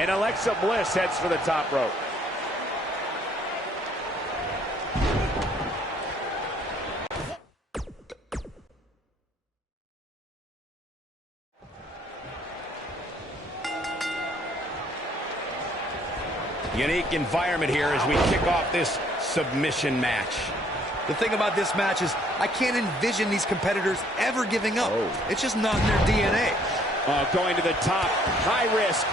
And Alexa Bliss heads for the top rope. Unique environment here as we kick off this submission match. The thing about this match is I can't envision these competitors ever giving up. It's just not in their DNA. Going to the top, high risk.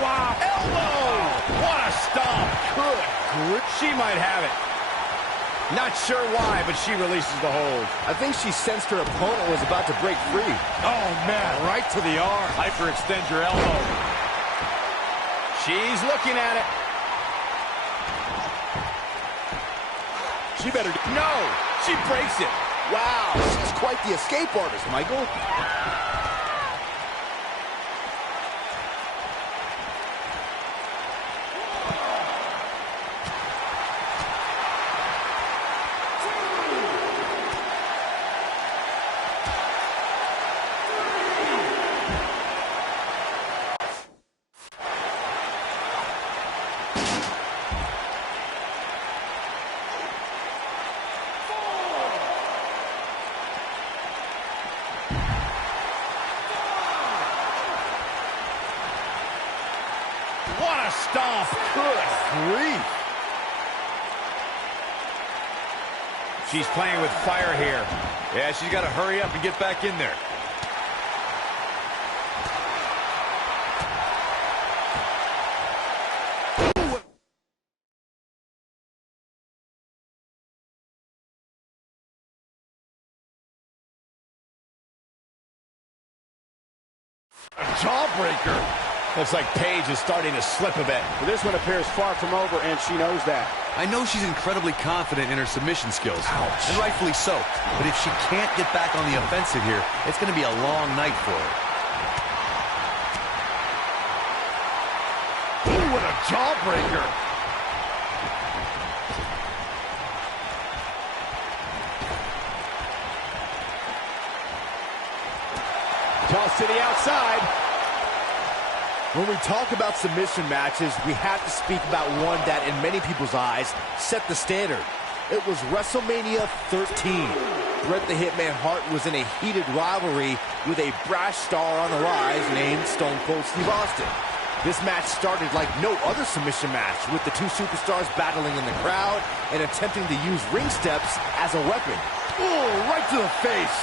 Wow, elbow! What a stomp! Good grief. She might have it. Not sure why, but she releases the hold. I think she sensed her opponent was about to break free. Oh, man, right to the arm. Hyperextend your elbow. She's looking at it. She better... No! She breaks it. Wow, she's quite the escape artist, Michael. What a stomp. Good grief. She's playing with fire here. Yeah, she's got to hurry up and get back in there. A jawbreaker. Looks like Paige is starting to slip a bit. Well, this one appears far from over, and she knows that. I know she's incredibly confident in her submission skills, and rightfully so. But if she can't get back on the offensive here, it's going to be a long night for her. Ooh, what a jawbreaker. Toss to the outside. When we talk about submission matches, we have to speak about one that, in many people's eyes, set the standard. It was WrestleMania 13. Bret the Hitman Hart was in a heated rivalry with a brash star on the rise named Stone Cold Steve Austin. This match started like no other submission match, with the two superstars battling in the crowd and attempting to use ring steps as a weapon. Ooh, right to the face.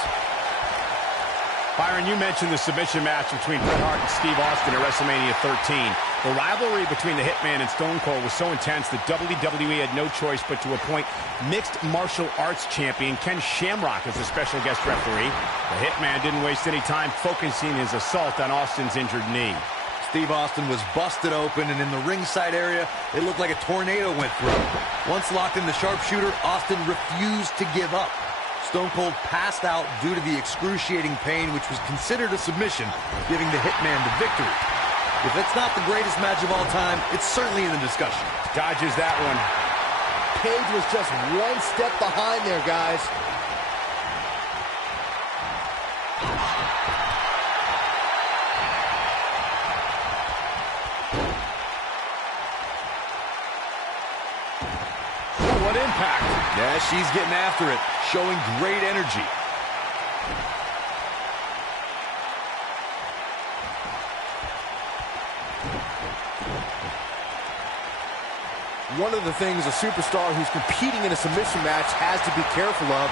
Byron, you mentioned the submission match between Bret Hart and Steve Austin at WrestleMania 13. The rivalry between the Hitman and Stone Cold was so intense that WWE had no choice but to appoint mixed martial arts champion Ken Shamrock as a special guest referee. The Hitman didn't waste any time focusing his assault on Austin's injured knee. Steve Austin was busted open, and in the ringside area, it looked like a tornado went through. Once locked in the sharpshooter, Austin refused to give up. Stone Cold passed out due to the excruciating pain, which was considered a submission, giving the Hitman the victory. If it's not the greatest match of all time, it's certainly in the discussion. Dodges that one. Paige was just one step behind there, guys. What impact. Yeah, she's getting after it, showing great energy. One of the things a superstar who's competing in a submission match has to be careful of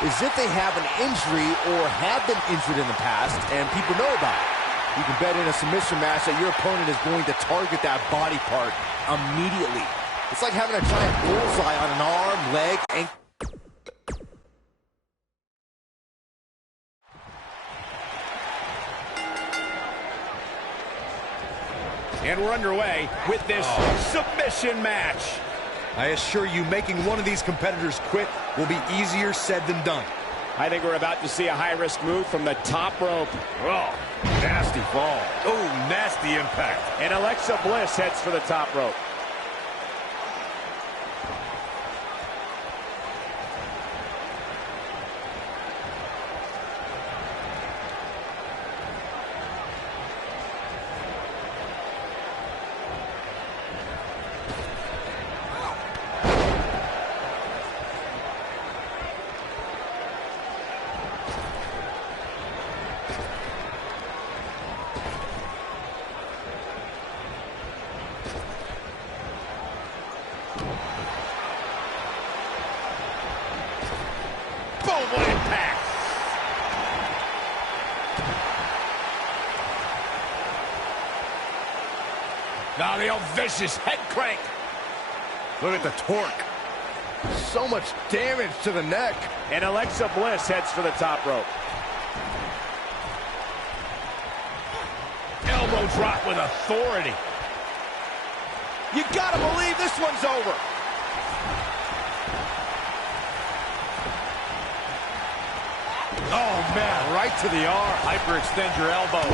is if they have an injury or have been injured in the past and people know about it. You can bet in a submission match that your opponent is going to target that body part immediately. It's like having a giant bullseye on an arm, leg, and... And we're underway with this submission match. I assure you, making one of these competitors quit will be easier said than done. I think we're about to see a high-risk move from the top rope. Oh, nasty fall. Oh, nasty impact. And Alexa Bliss heads for the top rope. a vicious head crank. Look at the torque. So much damage to the neck. And Alexa Bliss heads for the top rope. Elbow drop with authority. You gotta believe this one's over. Oh, man, right to the arm. Hyperextend your elbow.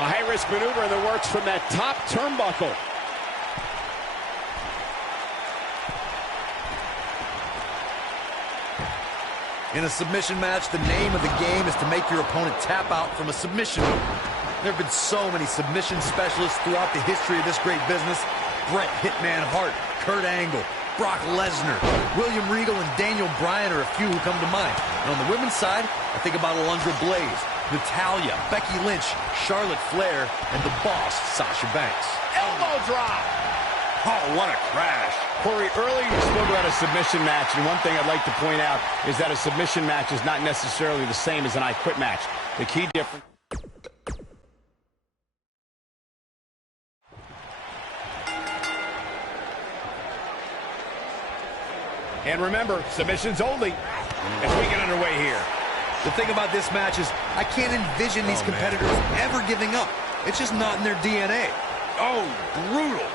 A high-risk maneuver in the works from that top turnbuckle. In a submission match, the name of the game is to make your opponent tap out from a submission move. There have been so many submission specialists throughout the history of this great business. Bret Hitman Hart, Kurt Angle, Brock Lesnar, William Regal, and Daniel Bryan are a few who come to mind. And on the women's side, I think about Alundra Blaze, Natalya, Becky Lynch, Charlotte Flair, and the boss, Sasha Banks. Elbow drop. Oh, what a crash. Corey, earlier you spoke about a submission match, and one thing I'd like to point out is that a submission match is not necessarily the same as an I Quit match. The key difference... And remember, submissions only as we get underway here. The thing about this match is I can't envision these competitors ever giving up. It's just not in their DNA. Oh, brutal.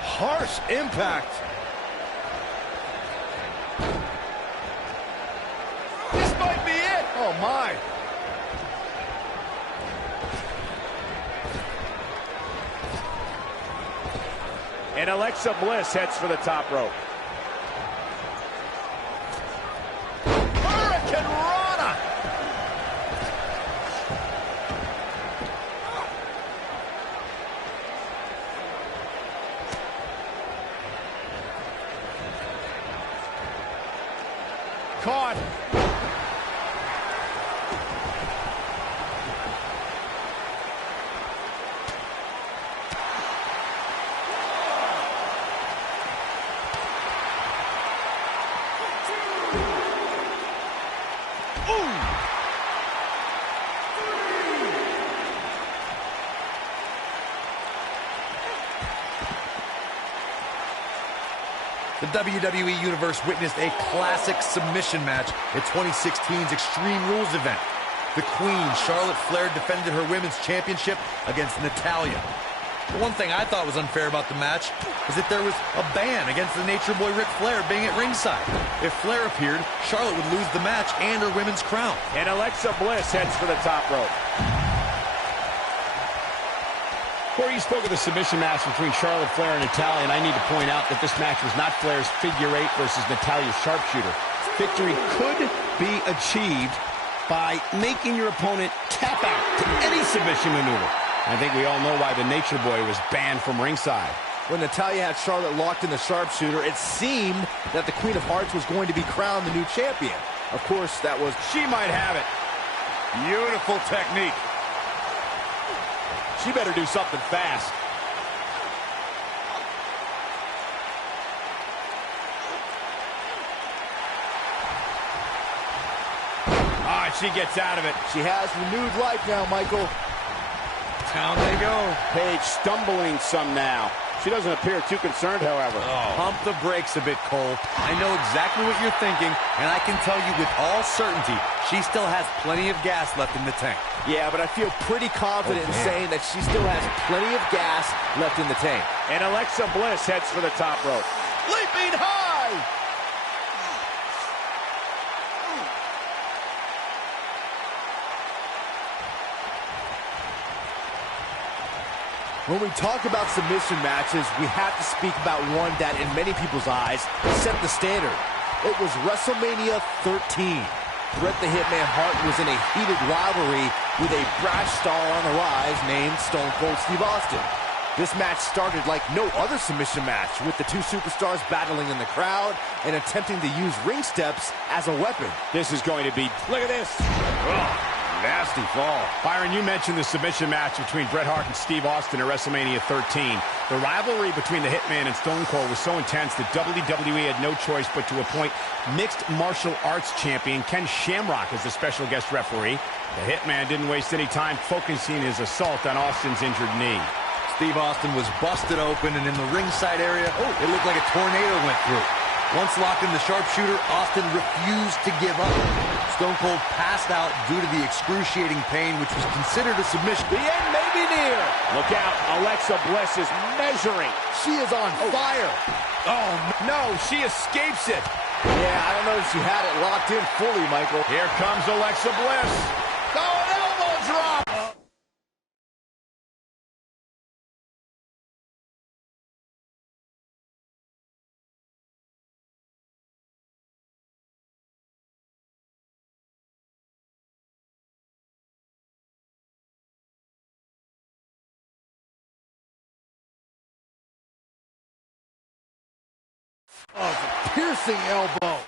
Harsh impact. This might be it. Oh, my. And Alexa Bliss heads for the top rope. Hurricane Rana. Caught. The WWE Universe witnessed a classic submission match at 2016's Extreme Rules event. The Queen, Charlotte Flair, defended her women's championship against Natalya. The one thing I thought was unfair about the match is that there was a ban against the Nature Boy Ric Flair being at ringside. If Flair appeared, Charlotte would lose the match and her women's crown. And Alexa Bliss heads for the top rope. Corey, you spoke of the submission match between Charlotte Flair and Natalya, and I need to point out that this match was not Flair's figure eight versus Natalya's sharpshooter. Victory could be achieved by making your opponent tap out to any submission maneuver. I think we all know why the Nature Boy was banned from ringside. When Natalya had Charlotte locked in the sharpshooter, it seemed that the Queen of Hearts was going to be crowned the new champion. Of course, that was... She might have it. Beautiful technique. She better do something fast. Ah, she gets out of it. She has renewed life now, Michael. Down they go. Paige stumbling some now. She doesn't appear too concerned, however. Pump the brakes a bit, Cole. I know exactly what you're thinking, and I can tell you with all certainty, she still has plenty of gas left in the tank. Yeah, but I feel pretty confident in saying that she still has plenty of gas left in the tank. And Alexa Bliss heads for the top rope. Leaping high! When we talk about submission matches, we have to speak about one that, in many people's eyes, set the standard. It was WrestleMania 13. Bret the Hitman Hart was in a heated rivalry with a brash star on the rise named Stone Cold Steve Austin. This match started like no other submission match, with the two superstars battling in the crowd and attempting to use ring steps as a weapon. This is going to be... Look at this. Oh, nasty fall. Byron, you mentioned the submission match between Bret Hart and Steve Austin at WrestleMania 13. The rivalry between the Hitman and Stone Cold was so intense that WWE had no choice but to appoint mixed martial arts champion Ken Shamrock as the special guest referee. The Hitman didn't waste any time focusing his assault on Austin's injured knee. Steve Austin was busted open, and in the ringside area, it looked like a tornado went through. Once locked in the sharpshooter, Austin refused to give up. Stone Cold passed out due to the excruciating pain, which was considered a submission. The end may be near. Look out, Alexa Bliss is measuring. She is on fire. Oh, no, she escapes it. Yeah, I don't know if she had it locked in fully, Michael. Here comes Alexa Bliss. Oh, an elbow drop. Oh, it's a piercing elbow.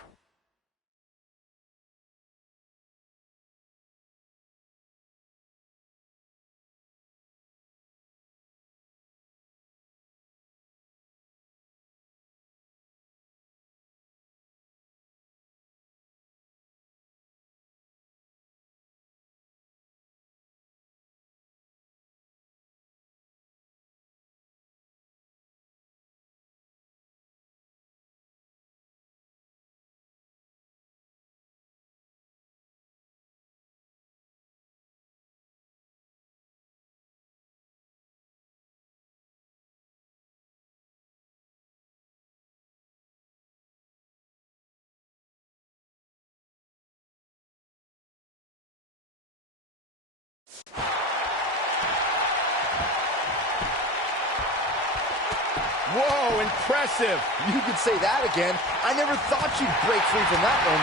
Whoa, impressive. You could say that again. I never thought you'd break free from that one.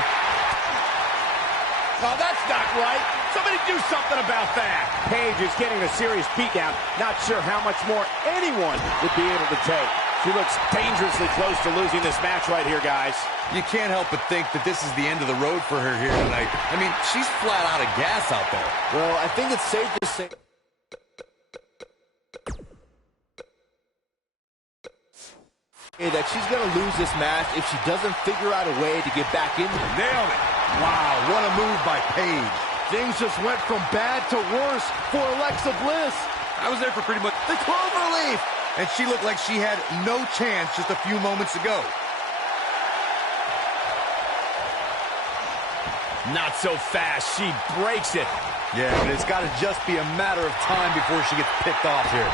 Oh, that's not right. Somebody do something about that. Paige is getting a serious beatdown. Not sure how much more anyone would be able to take. She looks dangerously close to losing this match right here, guys. You can't help but think that this is the end of the road for her here tonight. I mean, she's flat out of gas out there. Well, I think it's safe to say that she's going to lose this match if she doesn't figure out a way to get back in there. Nailed it. Wow, what a move by Paige. Things just went from bad to worse for Alexa Bliss. I was there for pretty much The cloverleaf. and she looked like she had no chance just a few moments ago. Not so fast. She breaks it. Yeah, but it's got to just be a matter of time before she gets picked off here.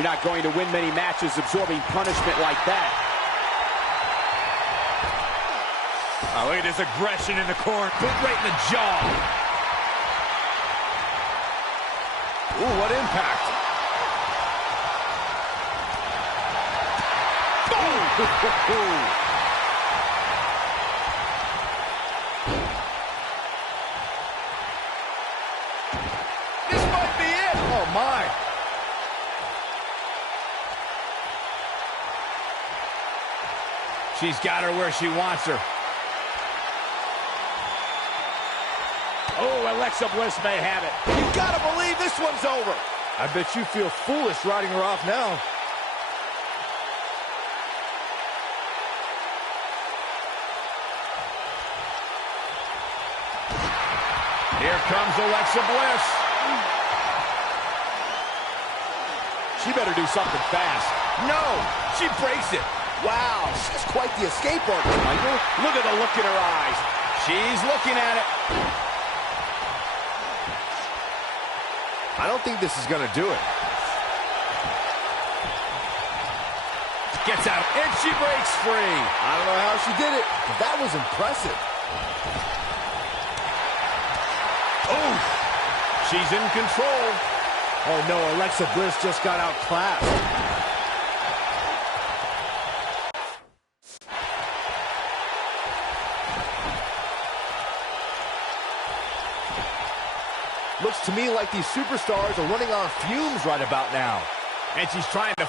You're not going to win many matches absorbing punishment like that. Oh, look at this aggression in the corner. Boot right in the jaw. Ooh, what impact. Boom! This might be it. Oh, my. She's got her where she wants her. Oh, Alexa Bliss may have it. You got to believe this one's over. I bet you feel foolish riding her off now. Here comes Alexa Bliss. She better do something fast. No, she breaks it. Wow, she's quite the escape artist, Michael. Look at the look in her eyes. She's looking at it. I don't think this is going to do it. Gets out, and she breaks free. I don't know how she did it, but that was impressive. Oh, she's in control. Oh, no, Alexa Bliss just got outclassed. Looks to me like these superstars are running on fumes right about now. And she's trying to